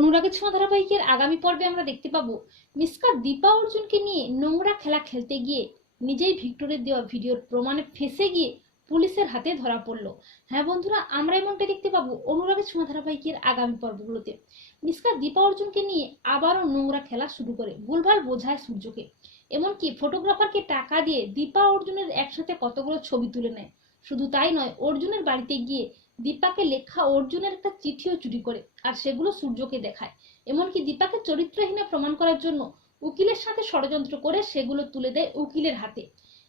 অনুরাগের ছোঁয়া ধারাবাহিকের আগামী পর্বে আমরা দেখতে পাবো মিসকা দীপা অর্জুনকে নিয়ে নোংরা খেলা খেলতে গিয়ে নিজেই ভিক্টরের দেওয়া ভিডিওর প্রমাণে ফেসে গিয়ে পুলিশের হাতে ধরা পড়ল। হ্যাঁ বন্ধুরা, আমরা এমনটা দেখতে পাবো অনুরাগের ছোঁয়া ধারাবাহিকের আগামী পর্বগুলোতে। মিসকা দীপা অর্জুনকে নিয়ে আবারও নোংরা খেলা শুরু করে, ভুলভাল বোঝায় সূর্যকে। এমনকি ফটোগ্রাফারকে টাকা দিয়ে দীপা অর্জুনের একসাথে কতগুলো ছবি তুলে নেয়। শুধু তাই নয়, অর্জুনের বাড়িতে গিয়ে দীপাকে লেখা অর্জুনের একটা চিঠিও চুরি করে, আর সেগুলো সূর্যকে দেখায়। এমনকি দীপাকে চরিত্রহীনা প্রমাণ করার জন্য উকিলের সাথে ষড়যন্ত্র করে সেগুলো তুলে দেয় উকিলের হাতে।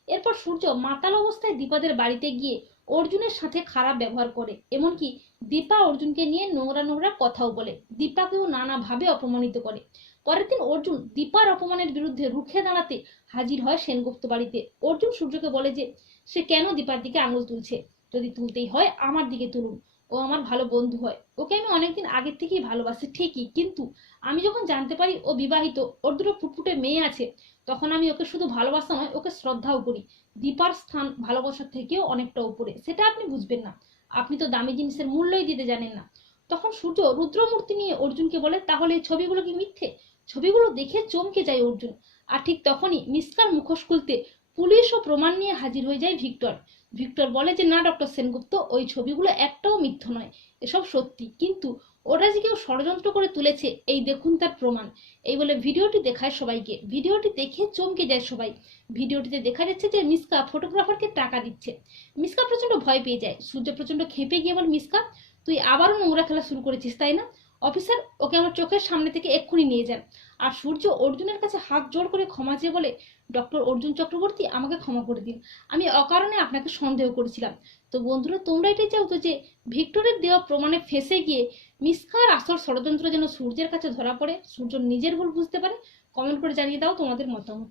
এরপর সূর্য মাতাল অবস্থায় দীপাদের বাড়িতে গিয়ে অর্জুনের সাথে খারাপ ব্যবহার করে। এমনকি দীপা অর্জুনকে নিয়ে নোংরা নোংরা কথাও বলে। দীপাকেও নানাভাবে অপমানিত করে। পরের দিন অর্জুন দীপার অপমানের বিরুদ্ধে রুখে দাঁড়াতে হাজির হয় সেনগুপ্ত বাড়িতে। অর্জুন সূর্যকে বলে যে, সে কেন দীপার দিকে আঙুল তুলছে? যদি তুলতেই হয়, আমার দিকে তুলুন। ও আমার ভালো বন্ধু হয়। ওকে আমি অনেকদিন আগের থেকেই ভালোবাসি, ঠিকই। কিন্তু আমি যখন জানতে পারি ও বিবাহিত, ওর দুটো ফুটফুটে মেয়ে আছে, তখন আমি ওকে শুধু ভালোবাসা নয়, ওকে শ্রদ্ধাও করি। দীপার স্থান ভালোবাসার থেকেও অনেকটা উপরে। সেটা আপনি বুঝবেন না। আপনি তো দামি জিনিসের মূল্যই দিতে জানেন না। তখন সূর্য রুদ্রমূর্তি নিয়ে অর্জুনকে বলে, তাহলে ছবিগুলো কি মিথ্যে? ছবিগুলো দেখে চমকে যায় অর্জুন। আর ঠিক তখনই মিসকার মুখোশ খুলতে পুলিশ ও প্রমাণ নিয়ে হাজির হয়ে যায় ভিক্টর। ভিক্টর বলে যে, না, ডক্টর সেনগুপ্ত, ওই ছবিগুলো একটাও মিথ্য নয়। এসব সত্যি। কিন্তু ওরা যে কেউ ষড়যন্ত্র করে তুলেছে, এই দেখুন তার প্রমাণ। এই বলে ভিডিওটি দেখায় সবাইকে। ভিডিওটি দেখে চমকে যায় সবাই। ভিডিওটিতে দেখা যাচ্ছে যে, মিসকা ফটোগ্রাফারকে টাকা দিচ্ছে। মিসকা প্রচণ্ড ভয় পেয়ে যায়। সূর্য প্রচণ্ড খেপে গিয়ে বল, মিসকা, তুই আবারও নোংরা খেলা শুরু করেছিস, তাই না? অফিসার ওকে আমার চোখের সামনে থেকে এক্ষুনি নিয়ে যান। আর সূর্য অর্জুনের কাছে হাত জোড় করে ক্ষমা চেয়ে বলে, ডক্টর অর্জুন চক্রবর্তী, আমাকে ক্ষমা করে দিন। আমি অকারণে আপনাকে সন্দেহ করেছিলাম। তো বন্ধুরা, তোমরা এটাই চাও তো যে ভিক্টরের দেওয়া প্রমাণে ফেসে গিয়ে মিসকার আসল ষড়যন্ত্র যেন সূর্যের কাছে ধরা পড়ে? সূর্য নিজের ভুল বুঝতে পারে? কমেন্ট করে জানিয়ে দাও তোমাদের মতামত।